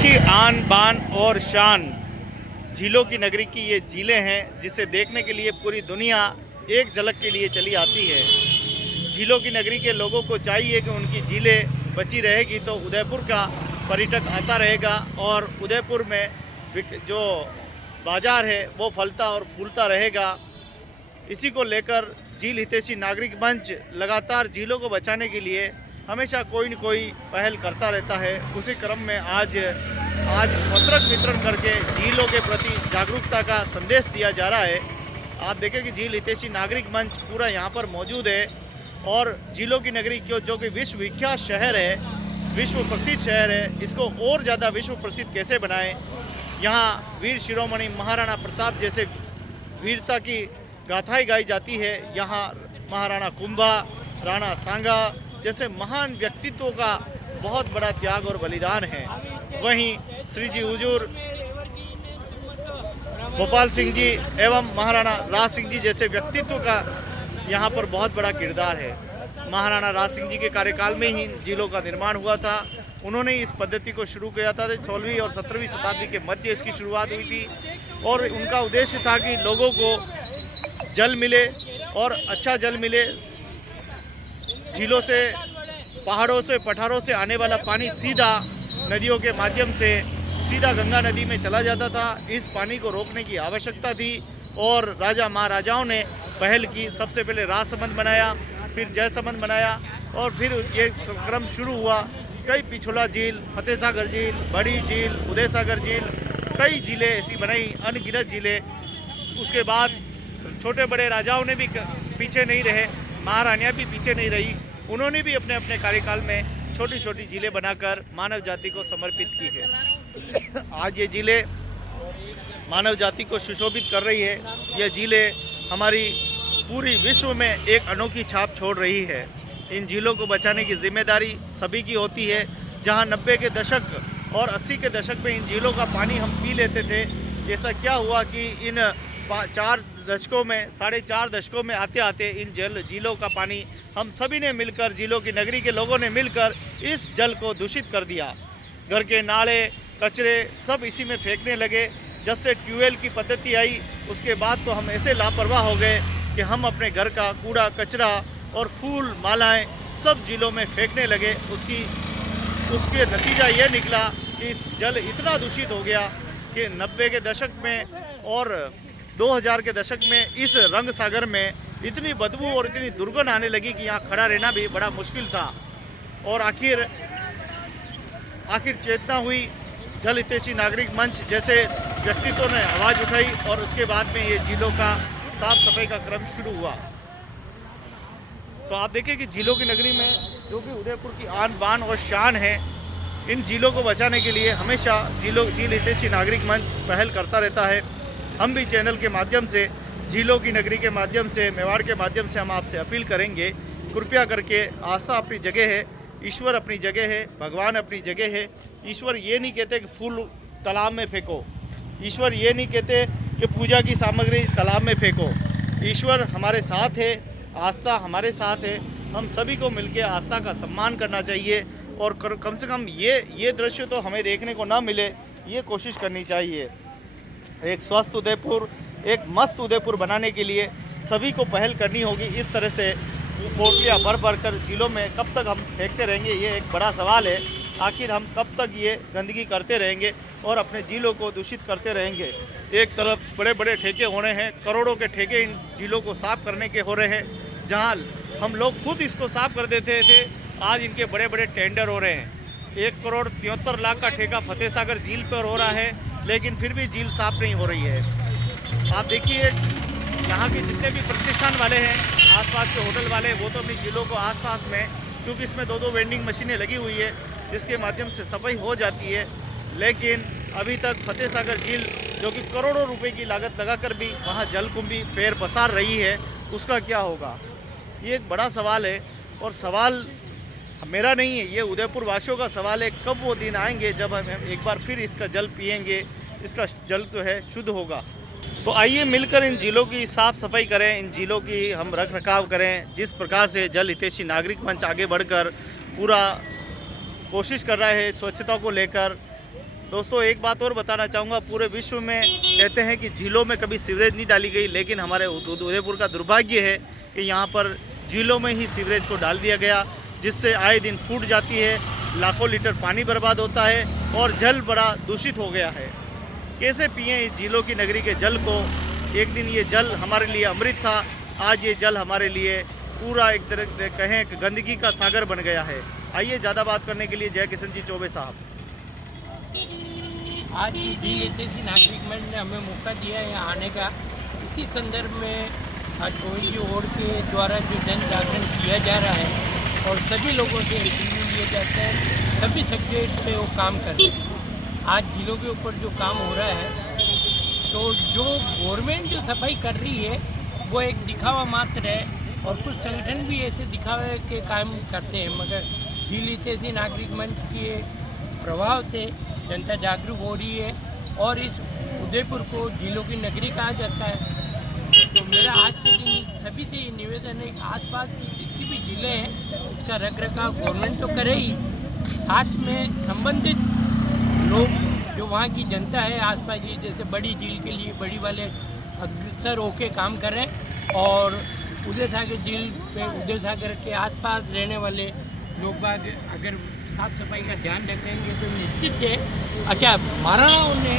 की आन बान और शान झीलों की नगरी की ये झीलें हैं, जिसे देखने के लिए पूरी दुनिया एक झलक के लिए चली आती है। झीलों की नगरी के लोगों को चाहिए कि उनकी झीलें बची रहेगी तो उदयपुर का पर्यटक आता रहेगा और उदयपुर में जो बाज़ार है वो फलता और फूलता रहेगा। इसी को लेकर झील हितैषी नागरिक मंच लगातार झीलों को बचाने के लिए हमेशा कोई न कोई पहल करता रहता है। उसी क्रम में आज पत्रक वितरण करके झीलों के प्रति जागरूकता का संदेश दिया जा रहा है। आप देखें कि झील हितैषी नागरिक मंच पूरा यहाँ पर मौजूद है और झीलों की नगरी जो कि विश्व विख्यात शहर है, विश्व प्रसिद्ध शहर है, इसको और ज़्यादा विश्व प्रसिद्ध कैसे बनाएं। यहाँ वीर शिरोमणि महाराणा प्रताप जैसे वीरता की गाथाएं गाई जाती है। यहाँ महाराणा कुंभा, राणा सांगा जैसे महान व्यक्तित्वों का बहुत बड़ा त्याग और बलिदान है। वहीं श्री जी हुजूर भोपाल सिंह जी एवं महाराणा राज सिंह जी जैसे व्यक्तित्व का यहाँ पर बहुत बड़ा किरदार है। महाराणा राज सिंह जी के कार्यकाल में ही झीलों का निर्माण हुआ था। उन्होंने इस पद्धति को शुरू किया था। 16वीं और 17वीं शताब्दी के मध्य इसकी शुरुआत हुई थी और उनका उद्देश्य था कि लोगों को जल मिले और अच्छा जल मिले। झीलों से, पहाड़ों से, पठारों से आने वाला पानी सीधा नदियों के माध्यम से सीधा गंगा नदी में चला जाता था। इस पानी को रोकने की आवश्यकता थी और राजा महाराजाओं ने पहल की। सबसे पहले राजसमंद बनाया, फिर जयसमंद बनाया और फिर ये क्रम शुरू हुआ। कई पिछोला झील, फतेह सागर झील, बड़ी झील, उदय सागर झील, कई झीलें ऐसी बनाई, अनगिनत झीलें। उसके बाद छोटे बड़े राजाओं ने भी पीछे नहीं रहे, महारानियाँ भी पीछे नहीं रही। उन्होंने भी अपने अपने कार्यकाल में छोटी छोटी झीलें बनाकर मानव जाति को समर्पित की है। आज ये झीलें मानव जाति को सुशोभित कर रही है। ये झीलें हमारी पूरी विश्व में एक अनोखी छाप छोड़ रही है। इन झीलों को बचाने की जिम्मेदारी सभी की होती है। जहां 90 के दशक और 80 के दशक में इन झीलों का पानी हम पी लेते थे, ऐसा क्या हुआ कि इन 4 दशकों में, 4.5 दशकों में आते आते इन झीलों का पानी हम सभी ने मिलकर, झीलों की नगरी के लोगों ने मिलकर इस जल को दूषित कर दिया। घर के नाले, कचरे सब इसी में फेंकने लगे। जब से ट्यूबवेल की पद्धति आई उसके बाद तो हम ऐसे लापरवाह हो गए कि हम अपने घर का कूड़ा कचरा और फूल मालाएं सब झीलों में फेंकने लगे। उसके नतीजा ये निकला कि जल इतना दूषित हो गया कि 90 के दशक में और 2000 के दशक में इस रंग सागर में इतनी बदबू और इतनी दुर्गंध आने लगी कि यहाँ खड़ा रहना भी बड़ा मुश्किल था। और आखिर चेतना हुई। जल हितैषी नागरिक मंच जैसे व्यक्तित्वों ने आवाज़ उठाई और उसके बाद में ये झीलों का साफ सफाई का क्रम शुरू हुआ। तो आप देखें कि झीलों की नगरी में जो कि उदयपुर की आन बान और शान है, इन झीलों को बचाने के लिए हमेशा झील हितैषी नागरिक मंच पहल करता रहता है। हम भी चैनल के माध्यम से, झीलों की नगरी के माध्यम से, मेवाड़ के माध्यम से हम आपसे अपील करेंगे, कृपया करके आस्था अपनी जगह है, ईश्वर अपनी जगह है, भगवान अपनी जगह है। ईश्वर ये नहीं कहते कि फूल तालाब में फेंको, ईश्वर ये नहीं कहते कि पूजा की सामग्री तालाब में फेंको। ईश्वर हमारे साथ है, आस्था हमारे साथ है। हम सभी को मिलकर आस्था का सम्मान करना चाहिए और कम से कम ये दृश्य तो हमें देखने को ना मिले, ये कोशिश करनी चाहिए। एक स्वस्थ उदयपुर, एक मस्त उदयपुर बनाने के लिए सभी को पहल करनी होगी। इस तरह से पोटलियाँ भर कर झीलों में कब तक हम फेंकते रहेंगे, ये एक बड़ा सवाल है। आखिर हम कब तक ये गंदगी करते रहेंगे और अपने झीलों को दूषित करते रहेंगे। एक तरफ बड़े बड़े ठेके हो रहे हैं, करोड़ों के ठेके इन झीलों को साफ़ करने के हो रहे हैं। जहाँ हम लोग खुद इसको साफ़ कर देते थे, आज इनके बड़े बड़े टेंडर हो रहे हैं। 1 करोड़ 73 लाख का ठेका फतेह सागर झील पर हो रहा है, लेकिन फिर भी झील साफ़ नहीं हो रही है। आप देखिए यहाँ के जितने भी प्रतिष्ठान वाले हैं, आसपास के होटल वाले, वो तो अपनी झीलों को आसपास में, क्योंकि इसमें 2 वेंडिंग मशीनें लगी हुई है जिसके माध्यम से सफाई हो जाती है, लेकिन अभी तक फतेह सागर झील जो कि करोड़ों रुपए की लागत लगाकर भी वहाँ जलकुंभी पैर पसार रही है, उसका क्या होगा? ये एक बड़ा सवाल है और सवाल मेरा नहीं है, ये उदयपुर वासियों का सवाल है। कब वो दिन आएंगे जब हम एक बार फिर इसका जल पिएंगे, इसका जल जो है शुद्ध होगा। तो आइए मिलकर इन झीलों की साफ़ सफाई करें, इन झीलों की हम रख रखाव करें। जिस प्रकार से जल हितैषी नागरिक मंच आगे बढ़कर पूरा कोशिश कर रहा है स्वच्छता को लेकर, दोस्तों एक बात और बताना चाहूँगा, पूरे विश्व में कहते हैं कि झीलों में कभी सीवरेज नहीं डाली गई, लेकिन हमारे उदयपुर का दुर्भाग्य है कि यहाँ पर झीलों में ही सीवरेज को डाल दिया गया, जिससे आए दिन फूट जाती है, लाखों लीटर पानी बर्बाद होता है और जल बड़ा दूषित हो गया है। कैसे पिएं इस झीलों की नगरी के जल को? एक दिन ये जल हमारे लिए अमृत था, आज ये जल हमारे लिए पूरा एक तरह से कहें कि गंदगी का सागर बन गया है। आइए ज़्यादा बात करने के लिए जय किशन जी चौबे साहब। आज DHC नागरिक मंच ने हमें मौका दिया है यहाँ आने का। इसी संदर्भ में आज गोविंद जी ओर के द्वारा जो जन जागरण किया जा रहा है और सभी लोगों से इंटरव्यू लिए जाते हैं, सभी सब्जेक्ट पे वो काम कर रहे हैं। आज जिलों के ऊपर जो काम हो रहा है, तो जो गवर्नमेंट जो सफाई कर रही है वो एक दिखावा मात्र है और कुछ संगठन भी ऐसे दिखावे के काम करते हैं, मगर DHC नागरिक मंच के प्रभाव से जनता जागरूक हो रही है और इस उदयपुर को झीलों की नगरी कहा जाता है। तो मेरा आज के दिन सभी से ये निवेदन है कि आसपास की जितनी भी ज़िले हैं उसका रखरखाव गवर्नमेंट तो करे ही, साथ में संबंधित लोग जो वहाँ की जनता है आसपास की, जैसे बड़ी झील के लिए बड़ी वाले अग्रसर होके काम करें और उदय सागर झील पे उदय सागर के आसपास रहने वाले लोग बाग अगर साफ सफाई का ध्यान रखेंगे तो निश्चित है। अच्छा, महाराणाओं ने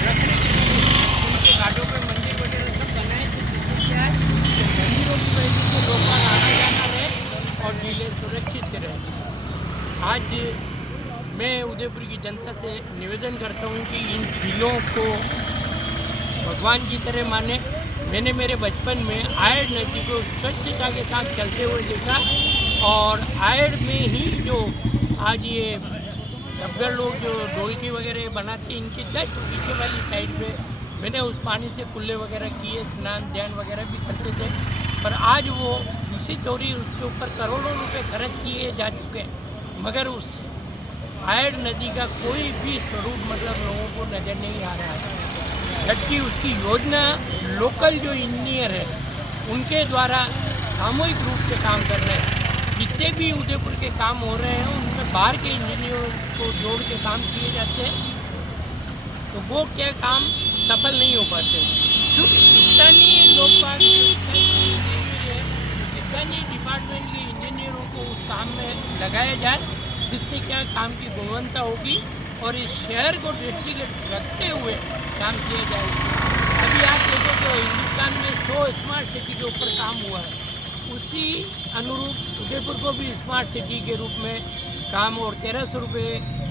रखने के लिए उनके घाटों पे मंदिर वगैरह सब बनाए थे, क्या है कि मंदिरों की वजह से लोग का आना जाना रहे और झीलें सुरक्षित रहे। आज मैं उदयपुर की जनता से निवेदन करता हूँ कि इन झीलों को भगवान की तरह माने। मैंने मेरे बचपन में आयड़ नदी को स्वच्छता के साथ चलते हुए देखा और आयड़ में ही जो आज ये डब्बर लोग जो ढोलकी वगैरह बनाते हैं, इनकी जस्ट पीछे वाली साइड पे मैंने उस पानी से कुल्ले वगैरह किए, स्नान ध्यान वगैरह भी करते थे। पर आज वो दूषित हो रही, उसके ऊपर करोड़ों रुपए खर्च किए जा चुके हैं, मगर उस आयड़ नदी का कोई भी स्वरूप मतलब लोगों को नज़र नहीं आ रहा है। जबकि उसकी योजना लोकल जो इंजीनियर है उनके द्वारा सामूहिक रूप से काम कर रहे हैं। जितने भी उदयपुर के काम हो रहे हैं उनमें बाहर के इंजीनियरों को जोड़ के काम किए जाते हैं, तो वो क्या काम सफल नहीं हो पाते, क्योंकि स्थानीय लोग स्थानीय डिपार्टमेंट के इंजीनियरों को उस काम में लगाया जाए, जिससे क्या काम की गुणवत्ता होगी और इस शहर को दृष्टिगत रखते हुए काम किया जाएगा। अभी आप देखो तो हिंदुस्तान में 100 स्मार्ट सिटी के ऊपर काम हुआ है, उसी अनुरूप उदयपुर को भी स्मार्ट सिटी के रूप में काम और 1300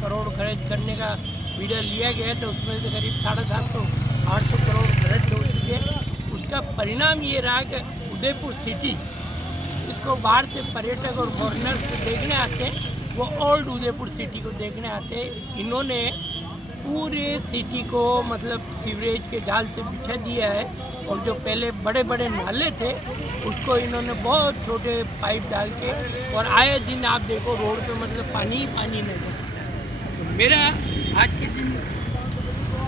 करोड़ खर्च करने का विडा लिया गया, तो उसमें से करीब 750-800 करोड़ खर्च हो चुके हैं। उसका परिणाम ये रहा कि उदयपुर सिटी, इसको बाहर से पर्यटक और फॉरेनर्स देखने आते हैं, वो ओल्ड उदयपुर सिटी को देखने आते हैं। इन्होंने पूरे सिटी को मतलब सीवरेज के जाल से बिछा दिया है और जो पहले बड़े बड़े नाले थे उसको इन्होंने बहुत छोटे पाइप डाल के, और आए दिन आप देखो रोड पे मतलब पानी ही पानी नजर आता है। तो मेरा आज के दिन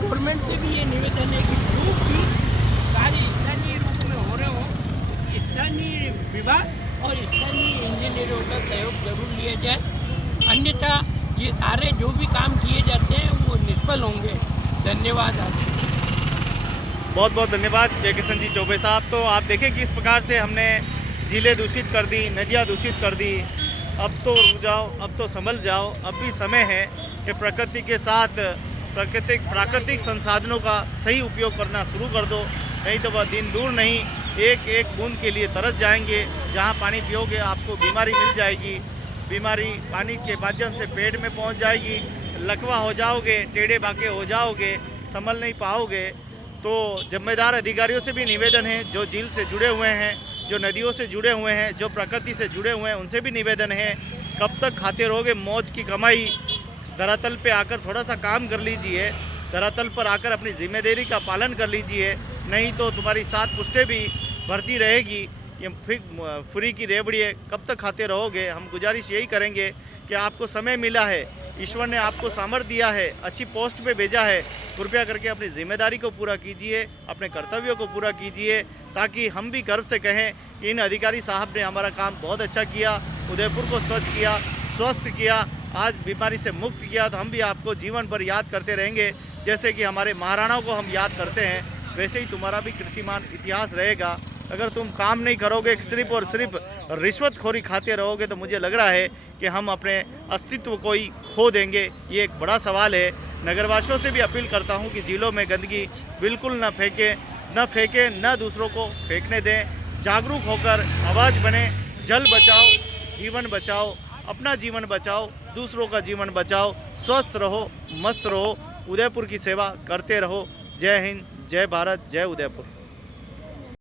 गवर्नमेंट से भी ये निवेदन है कि जो भी कार्य स्थानीय रूप में हो रहे हो, स्थानीय विभाग और स्थानीय इंजीनियरों का सहयोग जरूर लिया जाए, अन्यथा ये सारे जो भी काम किए जाते हैं वो निष्फल होंगे। धन्यवाद आपको। बहुत बहुत धन्यवाद जय किशन जी चौबे साहब। तो आप देखें कि इस प्रकार से हमने झीलें दूषित कर दी, नदियाँ दूषित कर दी। अब तो रुक जाओ, अब तो संभल जाओ, अब भी समय है कि प्रकृति के साथ प्राकृतिक संसाधनों का सही उपयोग करना शुरू कर दो, नहीं तो वह दिन दूर नहीं, एक एक बूंद के लिए तरस जाएंगे। जहाँ पानी पियोगे आपको बीमारी मिल जाएगी, बीमारी पानी के माध्यम से पेट में पहुंच जाएगी, लकवा हो जाओगे, टेढ़े बाके हो जाओगे, संभल नहीं पाओगे। तो जिम्मेदार अधिकारियों से भी निवेदन है, जो झील से जुड़े हुए हैं, जो नदियों से जुड़े हुए हैं, जो प्रकृति से जुड़े हुए हैं, उनसे भी निवेदन है, कब तक खाते रहोगे मौज की कमाई? धरातल पे आकर थोड़ा सा काम कर लीजिए, धरातल पर आकर अपनी जिम्मेदारी का पालन कर लीजिए, नहीं तो तुम्हारी 7 पुश्तें भी भरती रहेगी। ये फ्री की रेवड़ी है, कब तक खाते रहोगे? हम गुजारिश यही करेंगे कि आपको समय मिला है, ईश्वर ने आपको सामर्थ्य दिया है, अच्छी पोस्ट पे भेजा है, कृपया करके अपनी जिम्मेदारी को पूरा कीजिए, अपने कर्तव्यों को पूरा कीजिए, ताकि हम भी गर्व से कहें कि इन अधिकारी साहब ने हमारा काम बहुत अच्छा किया, उदयपुर को स्वच्छ किया, स्वस्थ किया। आज बीमारी से मुक्त किया, तो हम भी आपको जीवन भर याद करते रहेंगे। जैसे कि हमारे महाराणाओं को हम याद करते हैं, वैसे ही तुम्हारा भी कीर्तिमान इतिहास रहेगा। अगर तुम काम नहीं करोगे, सिर्फ और सिर्फ रिश्वतखोरी खाते रहोगे, तो मुझे लग रहा है कि हम अपने अस्तित्व को ही खो देंगे। ये एक बड़ा सवाल है। नगरवासियों से भी अपील करता हूँ कि झीलों में गंदगी बिल्कुल न फेंके, न दूसरों को फेंकने दें। जागरूक होकर आवाज़ बने, जल बचाओ, जीवन बचाओ, अपना जीवन बचाओ, दूसरों का जीवन बचाओ। स्वस्थ रहो, मस्त रहो, उदयपुर की सेवा करते रहो। जय हिंद, जय भारत, जय उदयपुर।